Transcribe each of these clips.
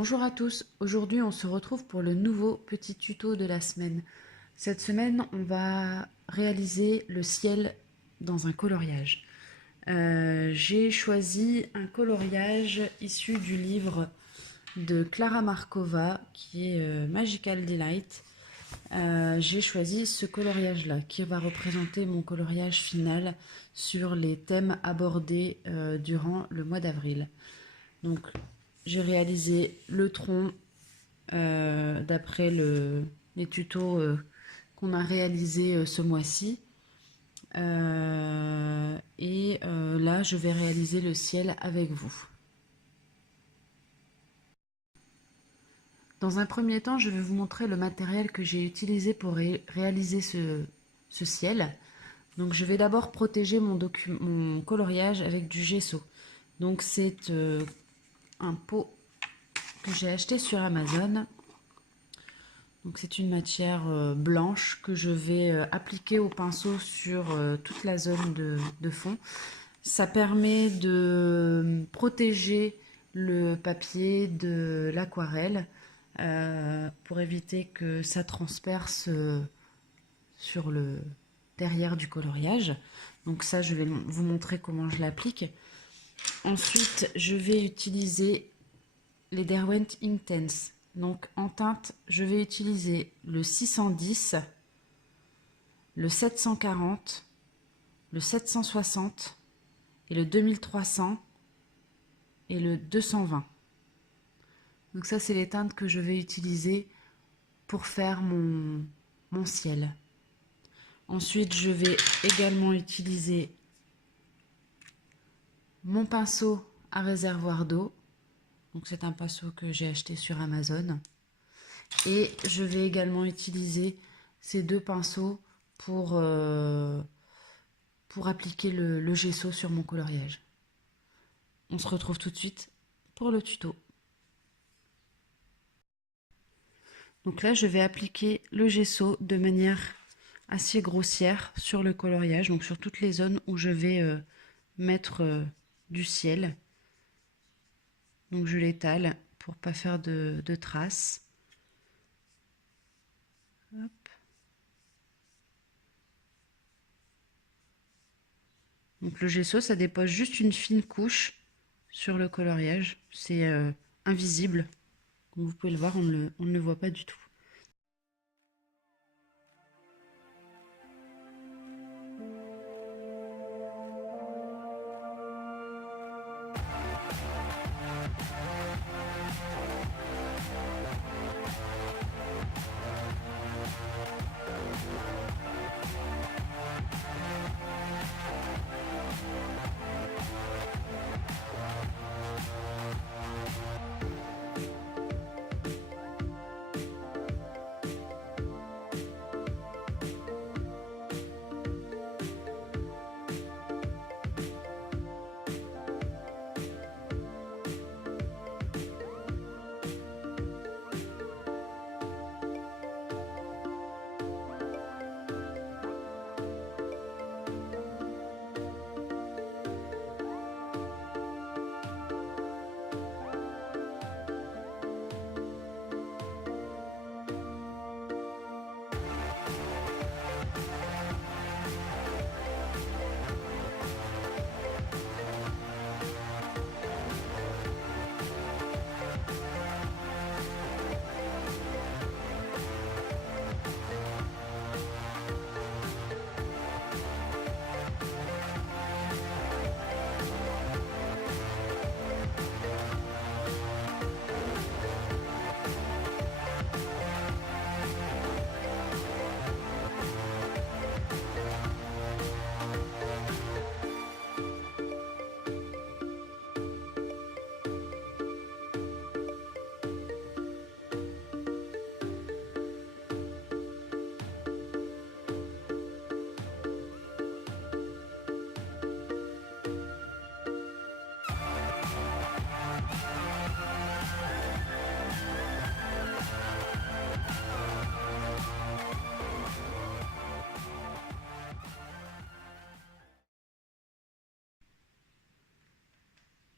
Bonjour à tous, aujourd'hui on se retrouve pour le nouveau petit tuto de la semaine. Cette semaine on va réaliser le ciel dans un coloriage. J'ai choisi un coloriage issu du livre de Clara Markova qui est Magical Delight. J'ai choisi ce coloriage là qui va représenter mon coloriage final sur les thèmes abordés durant le mois d'avril. Donc j'ai réalisé le tronc d'après les tutos qu'on a réalisés ce mois-ci. Là, je vais réaliser le ciel avec vous. Dans un premier temps, je vais vous montrer le matériel que j'ai utilisé pour réaliser ce ciel. Donc, je vais d'abord protéger mon coloriage avec du gesso. Donc, c'est un pot que j'ai acheté sur Amazon. Donc c'est une matière blanche que je vais appliquer au pinceau sur toute la zone de fond. Ça permet de protéger le papier de l'aquarelle pour éviter que ça transperce sur le derrière du coloriage. Donc ça, je vais vous montrer comment je l'applique. Ensuite, je vais utiliser les Derwent Intense. Donc en teinte, je vais utiliser le 610, le 740, le 760 et le 2300 et le 220. Donc ça, c'est les teintes que je vais utiliser pour faire mon ciel. Ensuite, je vais également utiliser mon pinceau à réservoir d'eau. Donc c'est un pinceau que j'ai acheté sur Amazon. Et je vais également utiliser ces deux pinceaux pour appliquer le gesso sur mon coloriage. On se retrouve tout de suite pour le tuto. Donc là, je vais appliquer le gesso de manière assez grossière sur le coloriage, donc sur toutes les zones où je vais mettre du ciel. Donc je l'étale pour pas faire de traces. Hop. Donc le gesso, ça dépose juste une fine couche sur le coloriage. C'est invisible. Comme vous pouvez le voir, on ne le voit pas du tout.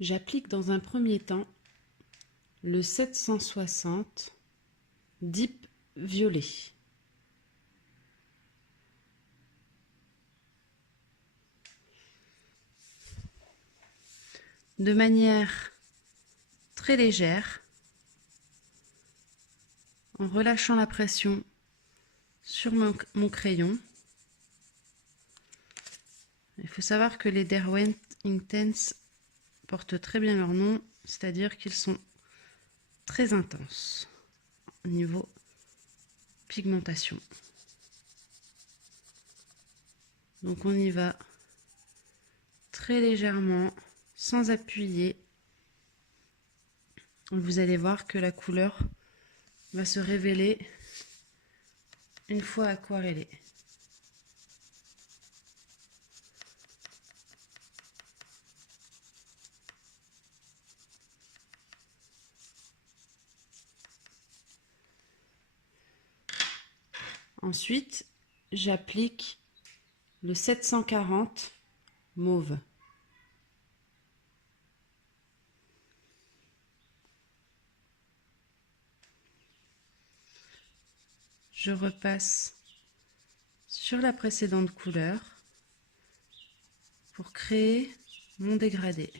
J'applique dans un premier temps le 760 Deep Violet. De manière très légère, en relâchant la pression sur mon crayon. Il faut savoir que les Derwent Intense portent très bien leur nom, c'est-à-dire qu'ils sont très intenses au niveau pigmentation. Donc on y va très légèrement, sans appuyer. Vous allez voir que la couleur va se révéler une fois aquarellée. Ensuite, j'applique le 740 mauve. Je repasse sur la précédente couleur pour créer mon dégradé.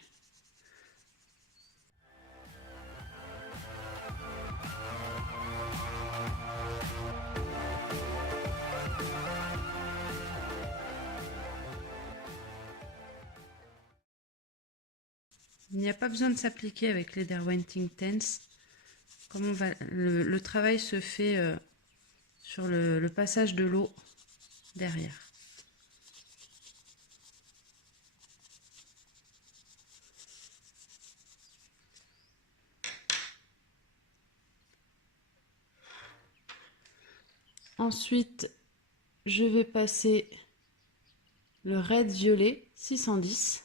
Il n'y a pas besoin de s'appliquer avec les Derwent Intense. Comme le travail se fait sur le passage de l'eau derrière. Ensuite, je vais passer le Red Violet 610.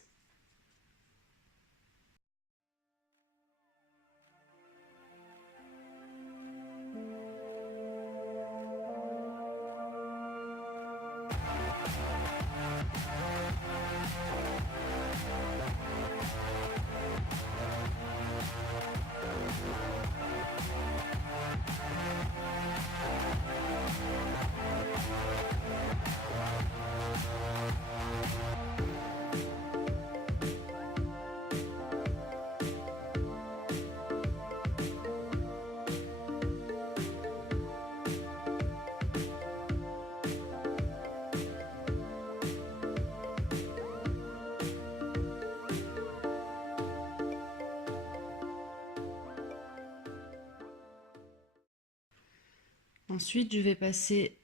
Ensuite, je vais passer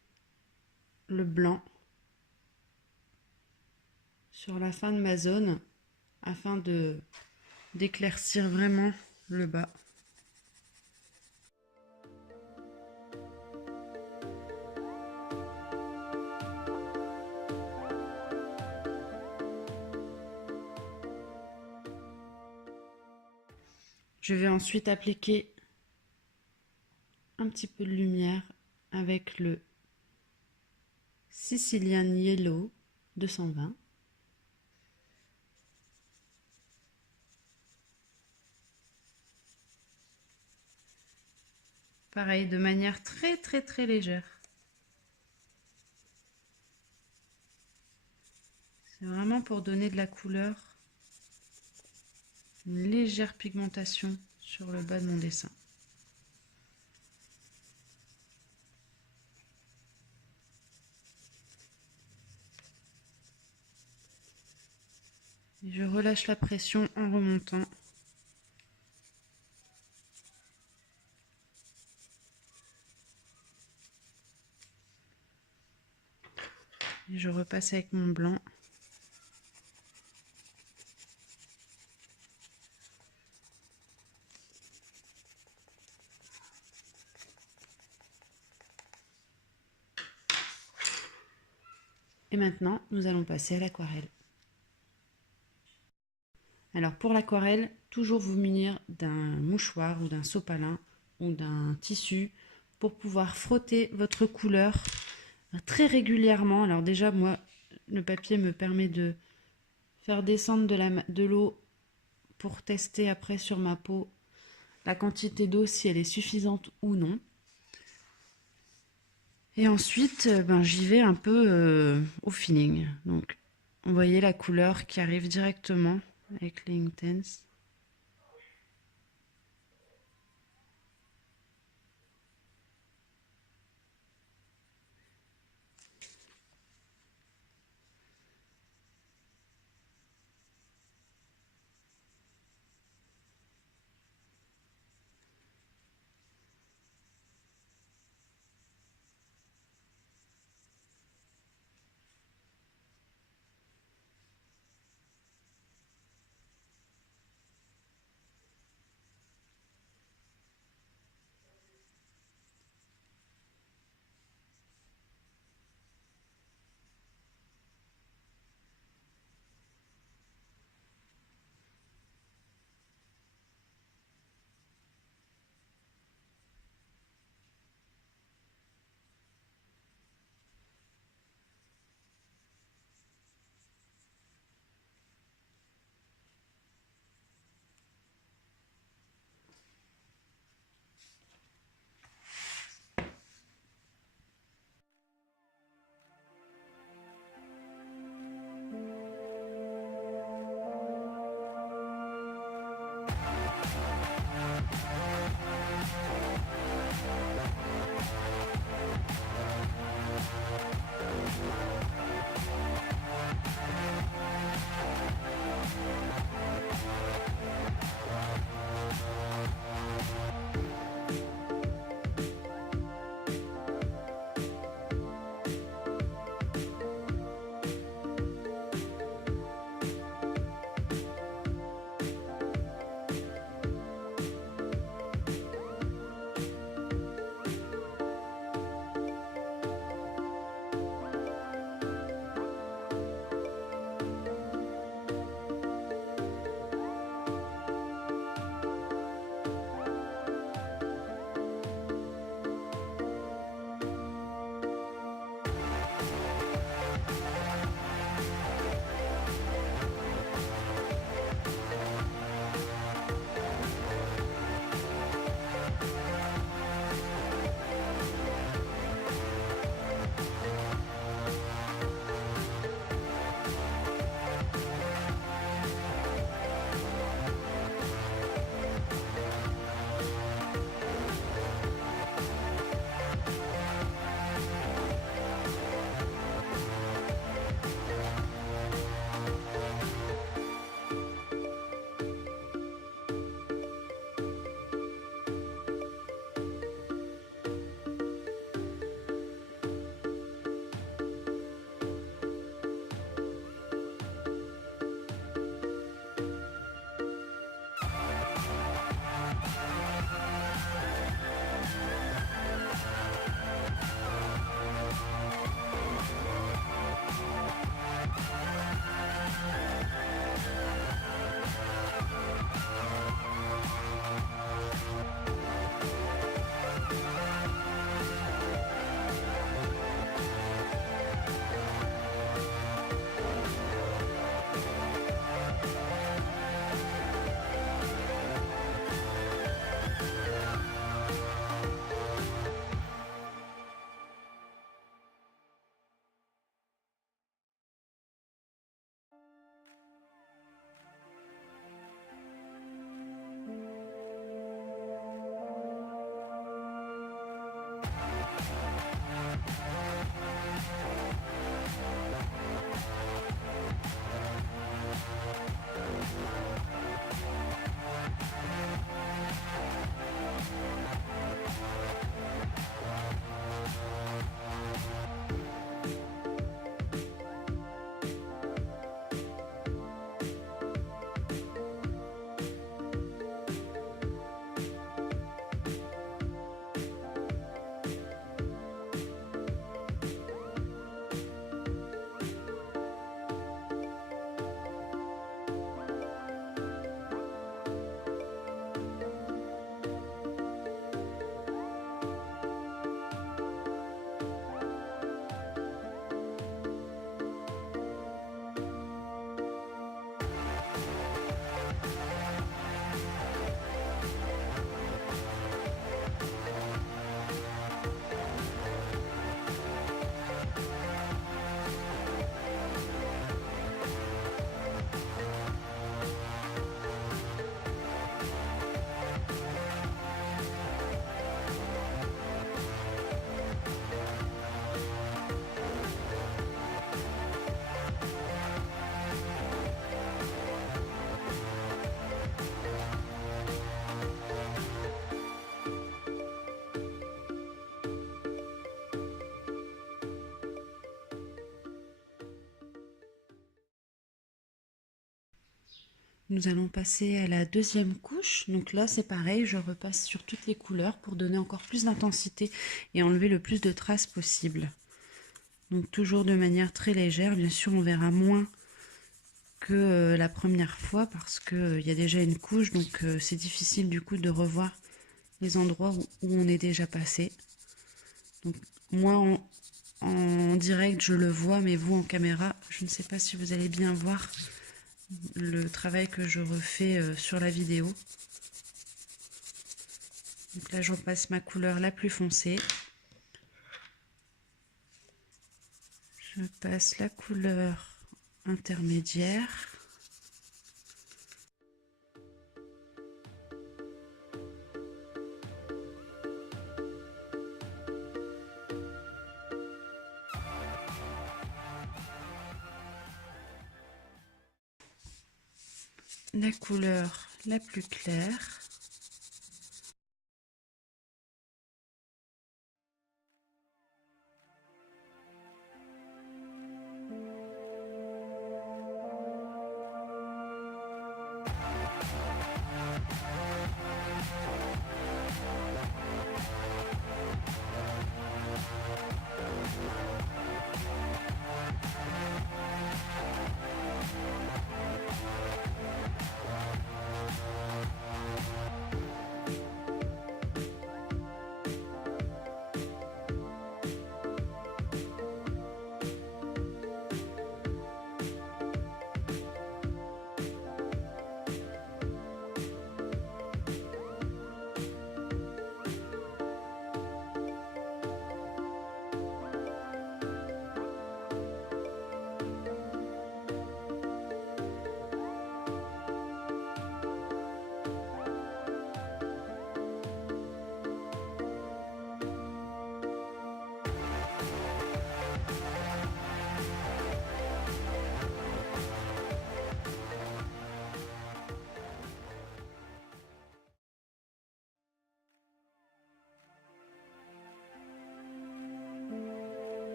le blanc sur la fin de ma zone afin d'éclaircir vraiment le bas. Je vais ensuite appliquer un petit peu de lumière avec le Sicilian Yellow 220. Pareil, de manière très légère. C'est vraiment pour donner de la couleur, une légère pigmentation sur le bas de mon dessin. Et je relâche la pression en remontant. Et je repasse avec mon blanc. Et maintenant, nous allons passer à l'aquarelle. Alors pour l'aquarelle, toujours vous munir d'un mouchoir ou d'un sopalin ou d'un tissu pour pouvoir frotter votre couleur très régulièrement. Alors déjà, moi, le papier me permet de faire descendre de l'eau pour tester après sur ma peau la quantité d'eau, si elle est suffisante ou non. Et ensuite, ben, j'y vais un peu au feeling. Donc, vous voyez la couleur qui arrive directement avec les Intense. Nous allons passer à la deuxième couche. Donc là, c'est pareil, je repasse sur toutes les couleurs pour donner encore plus d'intensité et enlever le plus de traces possible. Donc toujours de manière très légère. Bien sûr, on verra moins que la première fois parce qu'il y a déjà une couche. Donc c'est difficile du coup de revoir les endroits où on est déjà passé. Donc moi, en direct, je le vois, mais vous, en caméra, je ne sais pas si vous allez bien voir le travail que je refais sur la vidéo. Donc là, je repasse ma couleur la plus foncée. Je passe la couleur intermédiaire. La couleur la plus claire.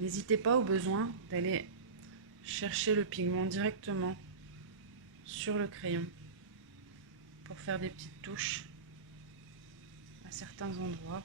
N'hésitez pas au besoin d'aller chercher le pigment directement sur le crayon pour faire des petites touches à certains endroits.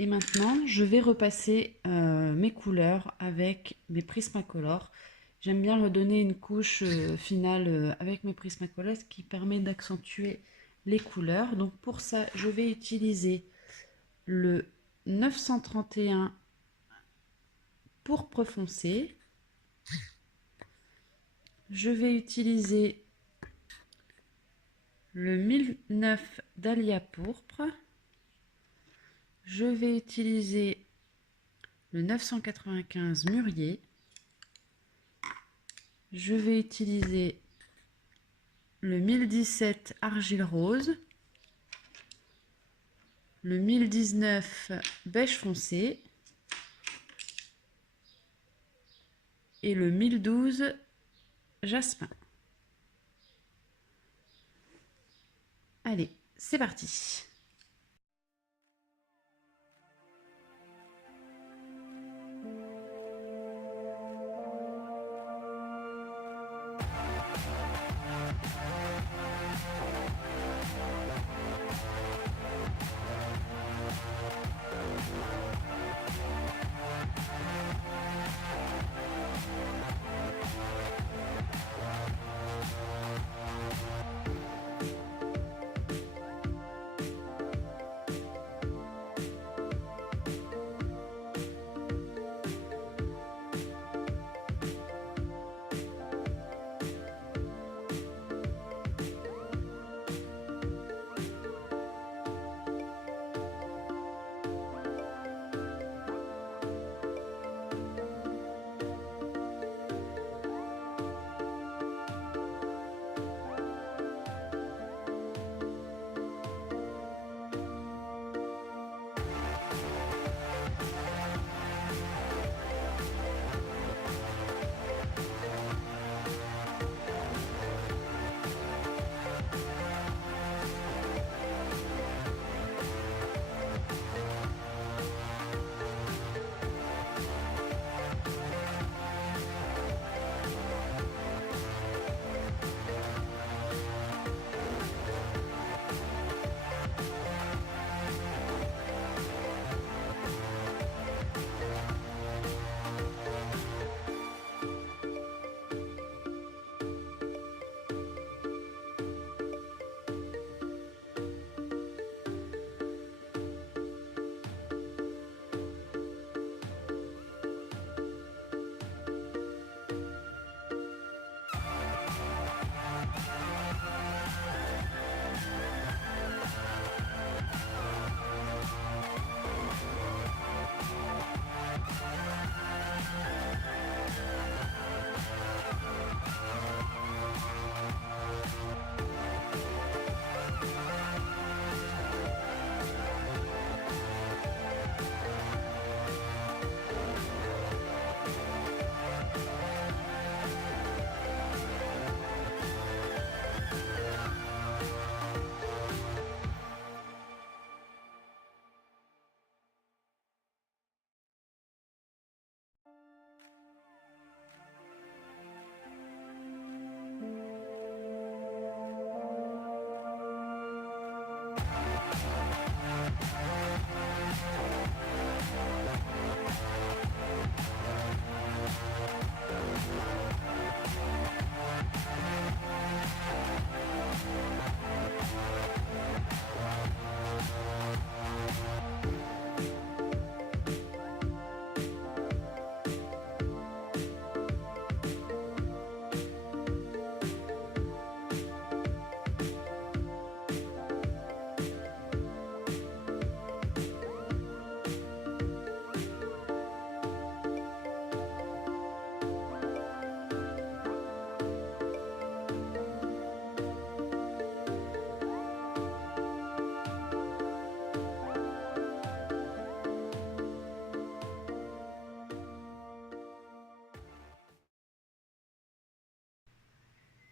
Et maintenant, je vais repasser mes couleurs avec mes Prismacolor. J'aime bien redonner une couche finale avec mes Prismacolor, ce qui permet d'accentuer les couleurs. Donc pour ça, je vais utiliser le 931 pourpre foncé. Je vais utiliser le 1009 dahlia pourpre. Je vais utiliser le 995 mûrier. Je vais utiliser le 1017 argile rose, le 1019 beige foncé et le 1012 jasmin. Allez, c'est parti.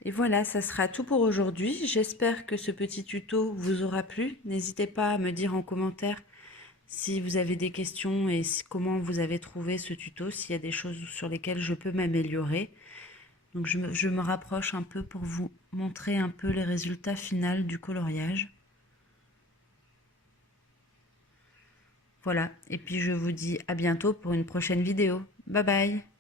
Et voilà, ça sera tout pour aujourd'hui. J'espère que ce petit tuto vous aura plu. N'hésitez pas à me dire en commentaire si vous avez des questions et comment vous avez trouvé ce tuto, s'il y a des choses sur lesquelles je peux m'améliorer. Donc je me rapproche un peu pour vous montrer un peu les résultats finaux du coloriage. Voilà, et puis je vous dis à bientôt pour une prochaine vidéo. Bye bye!